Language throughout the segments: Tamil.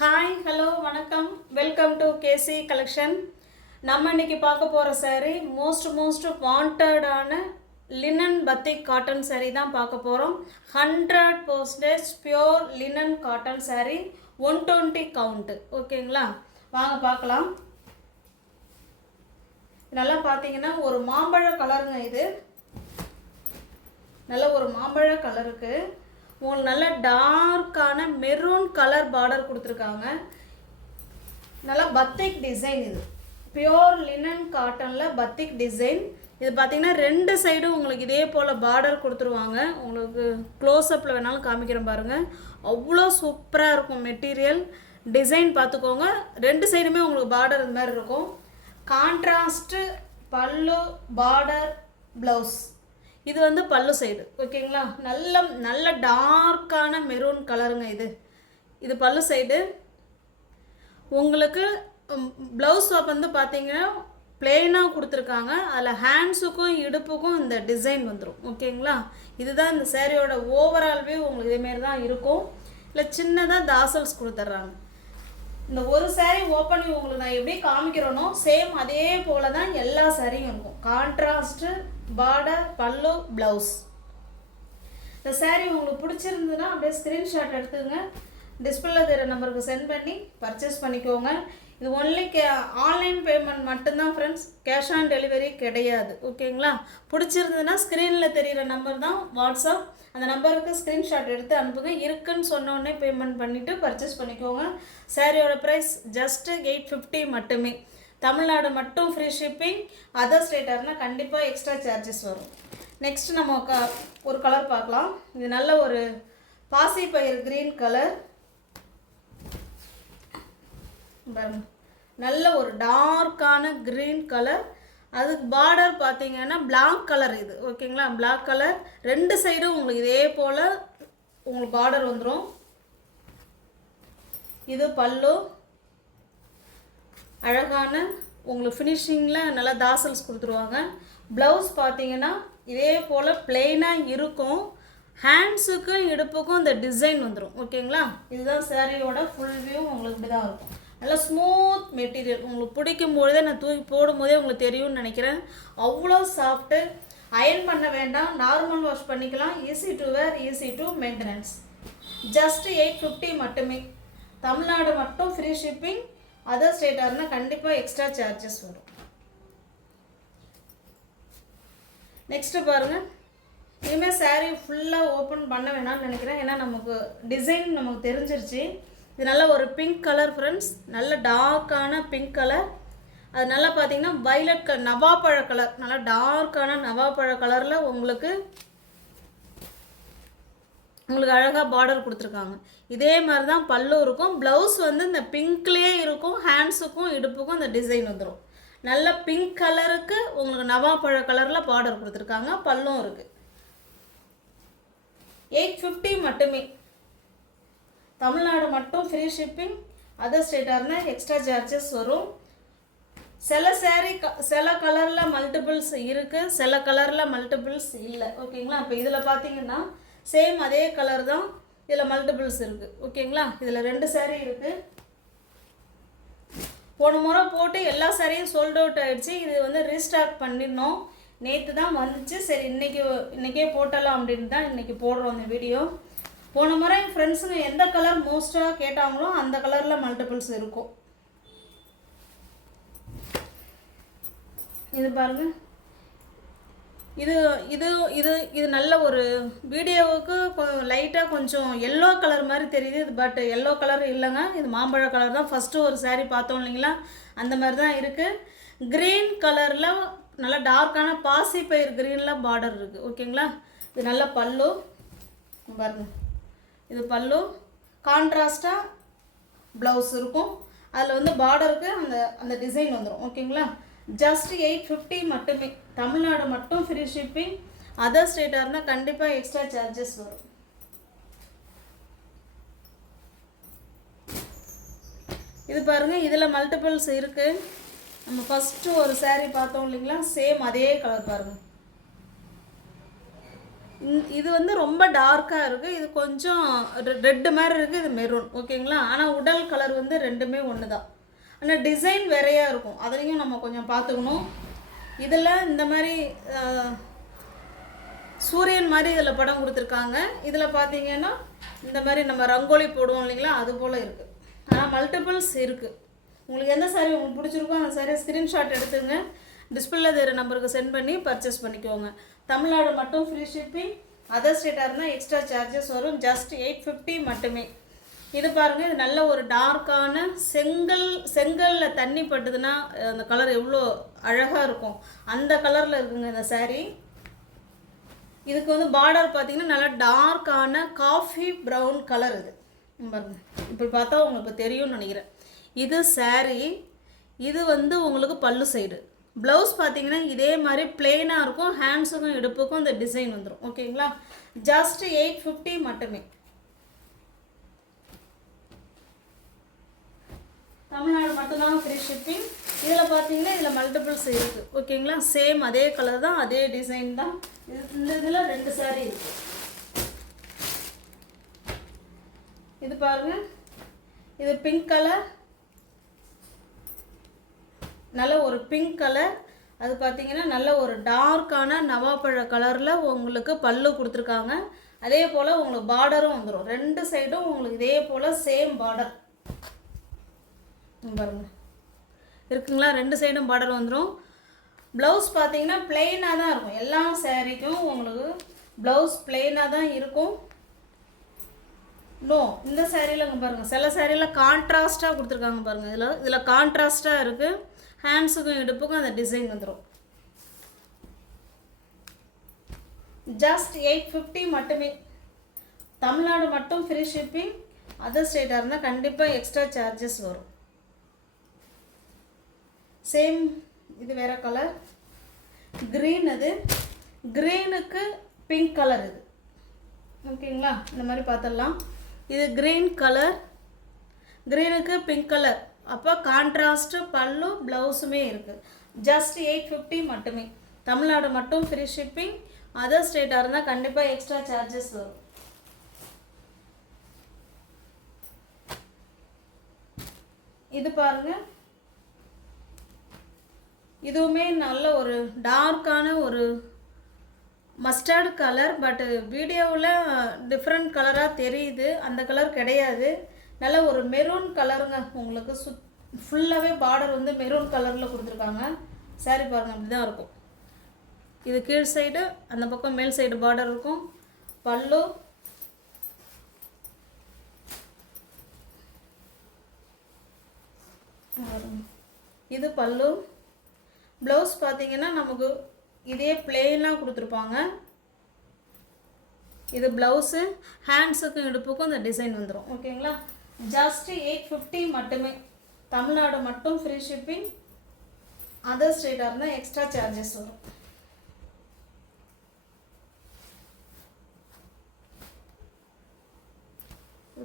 ஹாய் ஹலோ வணக்கம் வெல்கம் டு கேசி கலெக்ஷன். நம்ம இன்னைக்கு பார்க்க போகிற saree மோஸ்ட் வாண்டடான லினன் பத்திக் காட்டன் saree தான் பார்க்க போகிறோம். 100% pure linen cotton saree 120 count. ஓகேங்களா, வாங்க பார்க்கலாம். நல்லா பார்த்தீங்கன்னா ஒரு மாம்பழ கலருங்க. இது நல்ல ஒரு மாம்பழ கலருக்கு உங்களுக்கு நல்ல டார்க்கான மெரூன் கலர் பார்டர் கொடுத்துருக்காங்க. நல்லா பத்திக் டிசைன். இது பியோர் லினன் காட்டனில் பத்திக் டிசைன். இது பார்த்தீங்கன்னா ரெண்டு சைடும் உங்களுக்கு இதே போல் பார்டர் கொடுத்துருவாங்க. உங்களுக்கு க்ளோஸ்அப்பில் வேணாலும் காமிக்கிறேன் பாருங்கள். அவ்வளோ சூப்பராக இருக்கும் மெட்டீரியல். டிசைன் பார்த்துக்கோங்க, ரெண்டு சைடுமே உங்களுக்கு பார்டர் இந்த மாதிரி இருக்கும். கான்ட்ராஸ்ட்டு பல்லு, பார்டர், ப்ளவுஸ். இது வந்து பல்லு சைடு. ஓகேங்களா, நல்ல டார்க்கான மெரூன் கலருங்க. இது பல்லு சைடு. உங்களுக்கு ப்ளவுஸ் வந்து பார்த்தீங்கன்னா பிளெயினாக கொடுத்துருக்காங்க. அதில் ஹேண்ட்ஸுக்கும் இடுப்புக்கும் இந்த டிசைன் வந்துடும். ஓகேங்களா, இதுதான் இந்த சேரீயோட ஓவரால் வியூ. உங்களுக்கு இதேமாரி தான் இருக்கும். இல்லை சின்னதாக தாசல்ஸ் கொடுத்துட்றாங்க. இந்த ஒரு saree ஓப்பன் உங்களுக்கு நான் எப்படி காமிக்கிறேனோ சேம் அதே போல் தான் எல்லா சாரியும் இருக்கும். கான்ட்ராஸ்ட்டு, பார்டர், பல்லு, ப்ளவுஸ். இந்த saree உங்களுக்கு பிடிச்சிருந்ததுன்னா அப்படியே ஸ்க்ரீன்ஷாட் எடுத்துங்க. டிஸ்பிளேல தெரிகிற நம்பருக்கு சென்ட் பண்ணி பர்ச்சேஸ் பண்ணிக்கோங்க. இது ஒன்லி ஆன்லைன் பேமெண்ட் மட்டும்தான் ஃப்ரெண்ட்ஸ், கேஷ் ஆன் டெலிவரி கிடையாது. ஓகேங்களா, பிடிச்சிருந்ததுன்னா ஸ்க்ரீனில் தெரிகிற நம்பர் தான் வாட்ஸ்அப். அந்த நம்பருக்கு ஸ்க்ரீன்ஷாட் எடுத்து அனுப்புங்க. இருக்குன்னு சொன்னோடனே பேமெண்ட் பண்ணிவிட்டு பர்ச்சேஸ் பண்ணிக்கோங்க. சாரியோட ப்ரைஸ் ஜஸ்ட்டு 850 மட்டுமே. தமிழ்நாடு மட்டும் ஃப்ரீ ஷிப்பிங். அதர் ஸ்டேட்டாக கண்டிப்பாக எக்ஸ்ட்ரா சார்ஜஸ் வரும். நெக்ஸ்ட் நம்ம ஒரு கலர் பார்க்கலாம். இது நல்ல ஒரு பாசி பயிர் க்ரீன் கலர் பாருங்க. நல்ல ஒரு டார்க்கான க்ரீன் கலர். அதுக்கு பார்டர் பார்த்தீங்கன்னா பிளாக் கலர். இது ஓகேங்களா, பிளாக் கலர். ரெண்டு சைடும் உங்களுக்கு இதே போல் உங்களுக்கு பார்டர் வந்துடும். இது பல்லு. அழகான உங்களுக்கு ஃபினிஷிங்கில் நல்லா தாசல்ஸ் கொடுத்துருவாங்க. ப்ளவுஸ் பார்த்தீங்கன்னா இதே போல் பிளெயினாக இருக்கும். ஹேண்ட்ஸுக்கும் இடுப்புக்கும் இந்த டிசைன் வந்துடும். ஓகேங்களா, இதுதான் சாரியோட ஃபுல் வியூ. உங்களுக்கு இப்படி தான் இருக்கும். நல்லா ஸ்மூத் மெட்டீரியல். உங்களுக்கு பிடிக்கும் பொழுதே நான் தூக்கி போடும் போதே உங்களுக்கு தெரியும்னு நினைக்கிறேன். அவ்வளோ சாஃப்ட்டு. அயர்ன் பண்ண வேண்டாம், நார்மல் வாஷ் பண்ணிக்கலாம். Easy to wear, easy to maintenance. Just 850 மட்டுமே. தமிழ்நாடு மட்டும் ஃப்ரீ ஷிப்பிங். அதர் ஸ்டேட்டாக இருந்தால் கண்டிப்பாக எக்ஸ்ட்ரா சார்ஜஸ் வரும். நெக்ஸ்ட்டு பாருங்கள். இனிமேல் saree ஃபுல்லாக ஓப்பன் பண்ண வேணாம்னு நினைக்கிறேன். ஏன்னா நமக்கு டிசைன் நமக்கு தெரிஞ்சிருச்சு. இது நல்ல ஒரு பிங்க் கலர் ஃப்ரெண்ட்ஸ். நல்ல டார்க்கான பிங்க் கலர். அது நல்லா பார்த்தீங்கன்னா வைலட் கலர், நவாப்பழ கலர். நல்லா டார்க்கான நவாப்பழ கலரில் உங்களுக்கு அழகாக பார்டர் கொடுத்துருக்காங்க. இதே மாதிரி தான் பல்லு இருக்கும். ப்ளவுஸ் வந்து இந்த பிங்க்லேயே இருக்கும். ஹேண்ட்ஸுக்கும் இடுப்புக்கும் இந்த டிசைன் வந்துடும். நல்ல பிங்க் கலருக்கு உங்களுக்கு நவாப்பழ கலரில் பார்டர் கொடுத்துருக்காங்க. பல்லும் இருக்குது. 850 மட்டுமே. தமிழ்நாடு மட்டும் ஃப்ரீ ஷிப்பிங். அதர் ஸ்டேட்டாக இருந்தால் எக்ஸ்ட்ரா சார்ஜஸ் வரும். சில சேரீ சில கலரில் மல்டிபிள்ஸ் இருக்குது, சில கலரில் மல்டிபிள்ஸ் இல்லை. ஓகேங்களா, இப்போ இதில் பார்த்தீங்கன்னா சேம் அதே கலர் தான், இதில் மல்டிபிள்ஸ் இருக்குது. ஓகேங்களா, இதில் 2 saree இருக்குது. போன முறை போட்டு எல்லா சாரியும் சோல்ட் அவுட் ஆகிடுச்சு. இது வந்து ரீஸ்டாக் பண்ணிடணும். நேற்று தான் வந்துச்சு. சரி இன்றைக்கே போட்டலாம் அப்படின்னு தான் இன்றைக்கி போடுறோம் இந்த வீடியோ. போன முறை என் ஃப்ரெண்ட்ஸுங்க எந்த கலர் மோஸ்ட்டாக கேட்டாங்களோ அந்த கலரில் மல்டிபிள்ஸ் இருக்கும். இது பாருங்கள். இது இது இது இது நல்ல ஒரு வீடியோவுக்கு லைட்டாக கொஞ்சம் எல்லோ கலர் மாதிரி தெரியுது. இது பட் எல்லோ கலர் இல்லைங்க, இது மாம்பழ கலர் தான். ஃபஸ்ட்டு ஒரு saree பார்த்தோம் இல்லைங்களா, அந்த மாதிரி தான் இருக்குது. க்ரீன் கலரில் நல்லா டார்க்கான பாசி பயிர் க்ரீனில் பார்டர் இருக்குது. ஓகேங்களா, இது நல்ல பல்லு பாருங்கள். இது பல்லு. கான்ட்ராஸ்டாக ப்ளவுஸ் இருக்கும். அதில் வந்து பார்டருக்கு அந்த டிசைன் வந்துடும். ஓகேங்களா, ஜஸ்ட் 850 மட்டுமே. தமிழ்நாடு மட்டும் ஃப்ரீ ஷிப்பிங். அதர் ஸ்டேட்டாக இருந்தால் கண்டிப்பாக எக்ஸ்ட்ரா சார்ஜஸ் வரும். இது பாருங்கள், இதில் மல்டிபிள்ஸ் இருக்குது. நம்ம ஃபஸ்ட்டு ஒரு saree பார்த்தோம் இல்லைங்களா, சேம் அதே கலர் பாருங்கள். இது வந்து ரொம்ப டார்க்காக இருக்குது, இது கொஞ்சம் ரெட்டு மாதிரி இருக்குது, இது மெரூன். ஓகேங்களா? ஆனால் உடல் கலர் வந்து ரெண்டுமே ஒன்று தான். ஆனால் டிசைன் வேறையாக இருக்கும், அதையும் நம்ம கொஞ்சம் பார்த்துக்கணும். இதில் இந்த மாதிரி சூரியன் மாதிரி இதில் படம் கொடுத்துருக்காங்க. இதில் பார்த்தீங்கன்னா இந்த மாதிரி நம்ம ரங்கோலி போடுவோம் இல்லைங்களா, அது போல் இருக்குது. ஆனால் மல்டிபிள்ஸ் இருக்குது. உங்களுக்கு எந்த சாரீ உங்களுக்கு பிடிச்சிருக்கோ அந்த சாரீ ஸ்க்ரீன்ஷாட் எடுத்துங்க, டிஸ்பிளேல தெரிகிற நம்பருக்கு சென்ட் பண்ணி பர்ச்சேஸ் பண்ணிக்கோங்க. தமிழ்நாடு மட்டும் ஃப்ரீ ஷிப்பிங், அதர் ஸ்டேட்டாக இருந்தால் எக்ஸ்ட்ரா சார்ஜஸ் வரும். ஜஸ்ட் 850 மட்டுமே. இது பாருங்கள், இது நல்ல ஒரு டார்க்கான செங்கல்ல தண்ணி பட்டுதுன்னா அந்த கலர் எவ்வளோ அழகாக இருக்கும், அந்த கலரில் இருக்குங்க இந்த சாரீ. இதுக்கு வந்து பார்டர் பார்த்தீங்கன்னா நல்லா டார்க்கான காஃபி ப்ரௌன் கலர். இது பாருங்கள், இப்படி பார்த்தா உங்களுக்கு தெரியும்னு நினைக்கிறேன். இது சாரீ. இது வந்து உங்களுக்கு பல்லு சைடு. ப்ளவுஸ் பார்த்தீங்கன்னா இதே மாதிரி பிளெயினாக இருக்கும், ஹேண்ட்ஸுக்கும் இடுப்புக்கும் இந்த டிசைன் வந்துடும். ஓகேங்களா? ஜஸ்ட் 850 மட்டுமே. தமிழ்நாடு மட்டும்தான் ஃப்ரீ ஷிப்பிங். இதில் பார்த்தீங்கன்னா இதில் மல்டிபிள்ஸ் இருக்குது. ஓகேங்களா? சேம் அதே கலர் தான், அதே டிசைன் தான். இந்த இதில் 2 சாரீ இருக்குது. இது பாருங்கள், இது பிங்க் கலர், நல்ல ஒரு பிங்க் கலர். அது பார்த்தீங்கன்னா நல்ல ஒரு டார்க்கான நவாப்பழ கலரில் உங்களுக்கு பல்லு கொடுத்துருக்காங்க. அதே போல் உங்களுக்கு பார்டரும் வந்துடும். 2 சைடும் உங்களுக்கு இதே போல் சேம் பார்டர் பாருங்கள் இருக்குங்களா, 2 சைடும் பார்டர் வந்துடும். ப்ளவுஸ் பார்த்தீங்கன்னா பிளெயினாக தான் இருக்கும். எல்லா சாரீக்கும் உங்களுக்கு ப்ளவுஸ் பிளெயினாக தான் இருக்கும். இந்த சாரியில் இங்கே பாருங்கள், சில சாரியில் கான்ட்ராஸ்ட்டாக கொடுத்துருக்காங்க பாருங்கள். இதில் கான்ட்ராஸ்ட்டாக இருக்குது, ஹேண்ட்ஸுக்கும் இடுப்புக்கும் அந்த டிசைன் வந்துடும். ஜஸ்ட் 850 மட்டுமே. தமிழ்நாடு மட்டும் ஃப்ரீ ஷிப்பிங், அதர் ஸ்டேட்டாக இருந்தால் கண்டிப்பாக எக்ஸ்ட்ரா சார்ஜஸ் வரும். சேம் இது வேறு கலர், க்ரீன். அது க்ரீனுக்கு பிங்க் கலர். இது ஓகேங்களா? இந்த மாதிரி பார்த்துடலாம். இது க்ரீன் கலர், க்ரீனுக்கு பிங்க் கலர். அப்போ கான்ட்ராஸ்ட்டு பல்லு ப்ளவுஸுமே இருக்குது. ஜஸ்ட் 850 மட்டுமே. தமிழ்நாடு மட்டும் ஃப்ரீ ஷிப்பிங், அதர் ஸ்டேட்டாக இருந்தால் கண்டிப்பாக எக்ஸ்ட்ரா சார்ஜஸ் வரும். இது பாருங்கள், இதுவுமே நல்ல ஒரு டார்க்கான ஒரு மஸ்டர்டு கலர். பட் வீடியோவில் டிஃப்ரெண்ட் கலராக தெரியுது, அந்த கலர் கிடையாது. நல்ல ஒரு மெரூன் கலருங்க. உங்களுக்கு ஃபுல்லாகவே பார்டர் வந்து மெரூன் கலரில் கொடுத்துருக்காங்க. சாரீ பாருங்கள், அப்படி தான் இருக்கும். இது கீழ் சைடு, அந்த பக்கம் மேல் சைடு பார்டர் இருக்கும். பல்லு இது பல்லு. ப்ளவுஸ் பார்த்தீங்கன்னா நமக்கு இதே பிளெயினாக கொடுத்துருப்பாங்க. இது ப்ளவுஸு, ஹேண்ட்ஸுக்கும் இடுப்புக்கும் இந்த டிசைன் வந்துடும். ஓகேங்களா? ஜஸ்ட் 850 மட்டுமே. தமிழ்நாடு மட்டும் ஃப்ரீ ஷிப்பிங், அதர் ஸ்டேட்டாக இருந்தால் எக்ஸ்ட்ரா சார்ஜஸ் வரும்.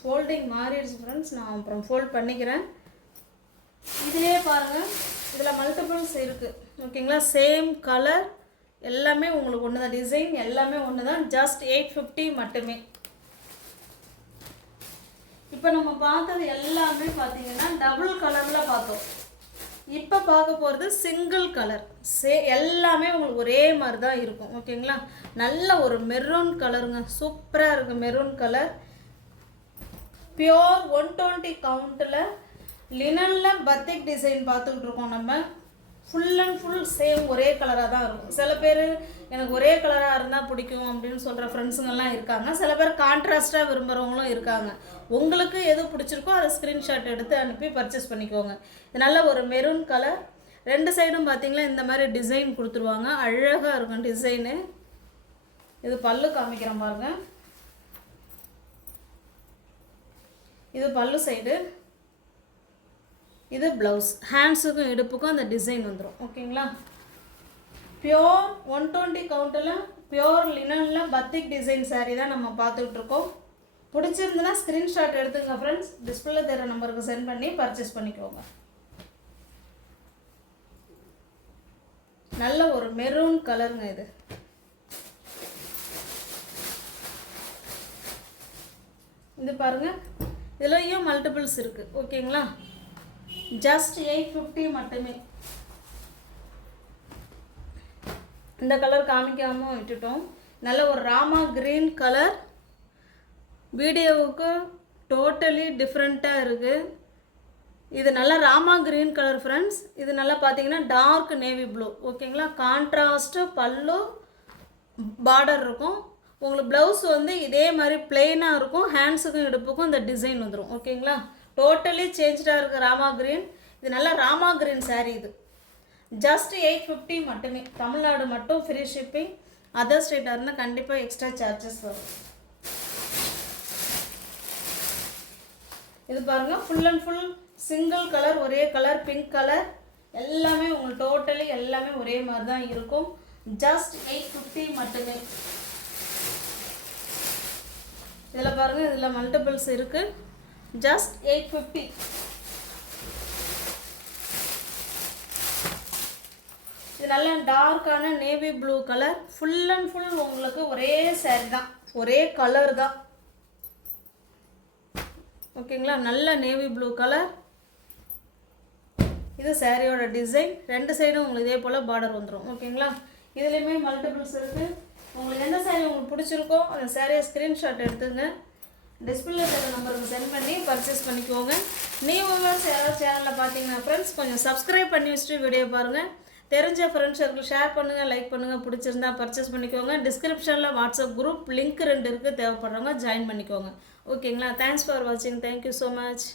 ஃபோல்டிங் மாறிடுச்சு ஃப்ரெண்ட்ஸ், நான் அப்புறம் ஃபோல்ட் பண்ணிக்கிறேன். இதிலே பாருங்கள், இதில் மல்டிபிள்ஸ் இருக்குது. ஓகேங்களா? சேம் கலர், எல்லாமே உங்களுக்கு ஒன்று தான், டிசைன் எல்லாமே ஒன்று தான். ஜஸ்ட் 850 மட்டுமே. இப்போ நம்ம பார்த்தது எல்லாமே பார்த்தீங்கன்னா டபுள் கலரில் பார்த்தோம். இப்போ பார்க்க போகிறது சிங்கிள் கலர். எல்லாமே உங்களுக்கு ஒரே மாதிரி தான் இருக்கும். ஓகேங்களா? நல்ல ஒரு மெரூன் கலருங்க, சூப்பராக இருக்குது மெரூன் கலர். பியோர் 120 கவுண்ட்டில் லினனில் பத்திக் டிசைன் பார்த்துக்கிட்டு இருக்கோம் நம்ம. ஃபுல் அண்ட் ஃபுல் சேம் ஒரே கலராக தான் இருக்கும். சில பேர் எனக்கு ஒரே கலராக இருந்தால் பிடிக்கும் அப்படின்னு சொல்கிற ஃப்ரெண்ட்ஸுங்கெல்லாம் இருக்காங்க. சில பேர் கான்ட்ராஸ்ட்டாக விரும்புகிறவங்களும் இருக்காங்க. உங்களுக்கு எது பிடிச்சிருக்கோ அதை ஸ்க்ரீன்ஷாட் எடுத்து அனுப்பி பர்ச்சேஸ் பண்ணிக்கோங்க. இது நல்ல ஒரு மெரூன் கலர். 2 சைடும் பார்த்தீங்களா இந்த மாதிரி டிசைன் கொடுத்துருவாங்க, அழகாக இருக்கும் டிசைனு. இது பல்லு காமிக்கிறேன் பாருங்கள். இது பல்லு சைடு, இது ப்ளவுஸ். ஹேண்ட்ஸுக்கும் இடுப்புக்கும் அந்த டிசைன் வந்துடும். ஓகேங்களா? பியோர் 120 கவுண்ட்டில் பியோர் லினனில் பத்திக் டிசைன் சாரீ தான் நம்ம பார்த்துக்கிட்டு இருக்கோம். பிடிச்சிருந்துன்னா ஸ்க்ரீன்ஷாட் எடுத்துங்க ஃப்ரெண்ட்ஸ், டிஸ்பிளே தர நம்பருக்கு சென்ட் பண்ணி பர்ச்சேஸ் பண்ணிக்கோங்க. நல்ல ஒரு மெரூன் கலருங்க இது. இது பாருங்கள், இதுலேயும் மல்டிபிள்ஸ் இருக்குது. ஓகேங்களா, ஜஸ்ட் 850 மட்டுமே. இந்த கலர் காமிக்காமல் விட்டுட்டோம். நல்ல ஒரு ராமா க்ரீன் கலர், வீடியோவுக்கு டோட்டலி டிஃப்ரெண்ட்டாக இருக்குது. இது நல்லா ராமா க்ரீன் கலர் ஃப்ரெண்ட்ஸ். இது நல்லா பார்த்தீங்கன்னா டார்க் நேவி ப்ளூ. ஓகேங்களா, கான்ட்ராஸ்ட்டு பல்லு பார்டர் இருக்கும். உங்களுக்கு ப்ளவுஸ் வந்து இதே மாதிரி பிளெயினாக இருக்கும். ஹேண்ட்ஸுக்கும் இடுப்புக்கும் இந்த டிசைன் வந்துடும். ஓகேங்களா, டோட்டலி சேஞ்சாக இருக்குது ராமா க்ரீன். இது நல்லா ராமா க்ரீன் சாரீ. இது ஜஸ்ட் 850 மட்டுமே. தமிழ்நாடு மட்டும் ஃப்ரீ ஷிப்பிங். அதர் ஸ்டேட்டாக இருந்தால் கண்டிப்பாக எக்ஸ்ட்ரா சார்ஜஸ் வரும். இது பாருங்கள், full and full single colour, ஒரே கலர் பிங்க் கலர். எல்லாமே உங்களுக்கு டோட்டலி எல்லாமே ஒரே மாதிரி தான் இருக்கும். ஜஸ்ட் 850 மட்டுமே. இதில் பாருங்கள், இதில் மல்டிபிள்ஸ் இருக்குது. ஜஸ்ட் 850. இது நல்ல டார்க்கான navy blue colour. Full and full உங்களுக்கு ஒரே சாரி தான், ஒரே கலர் தான். ஓகேங்களா, நல்ல நேவி ப்ளூ கலர். இது சாரியோட டிசைன். ரெண்டு சைடும் உங்களுக்கு இதே போல் பார்டர் வந்துடும். ஓகேங்களா, இதுலேயுமே மல்டிபிள்ஸ் இருக்குது. உங்களுக்கு எந்த சாரீ உங்களுக்கு பிடிச்சிருக்கோ அந்த சாரியை ஸ்க்ரீன்ஷாட் எடுத்துங்க, டிஸ்பிளே தர நம்பருக்கு சென்ட் பண்ணி பர்ச்சேஸ் பண்ணிக்கோங்க. வியூவர்ஸ் யாராவது சேனலில் பார்த்தீங்கன்னா ஃப்ரெண்ட்ஸ் கொஞ்சம் சப்ஸ்கிரைப் பண்ணி வச்சுட்டு வீடியோ பாருங்கள். தெரிஞ்ச ஃப்ரெண்ட்ஸ் சர்க்கிள் ஷேர் பண்ணுங்கள், லைக் பண்ணுங்கள். பிடிச்சிருந்தா பர்ச்சேஸ் பண்ணிக்கோங்க. டிஸ்கிரிப்ஷனில் வாட்ஸ்அப் குரூப் லிங்க் 2 இருக்குது, தேவைப்படுறவங்க ஜாயின் பண்ணிக்கோங்க. ஓகேங்களா, தேங்க்ஸ் ஃபார் வாட்சிங். Thank you so much.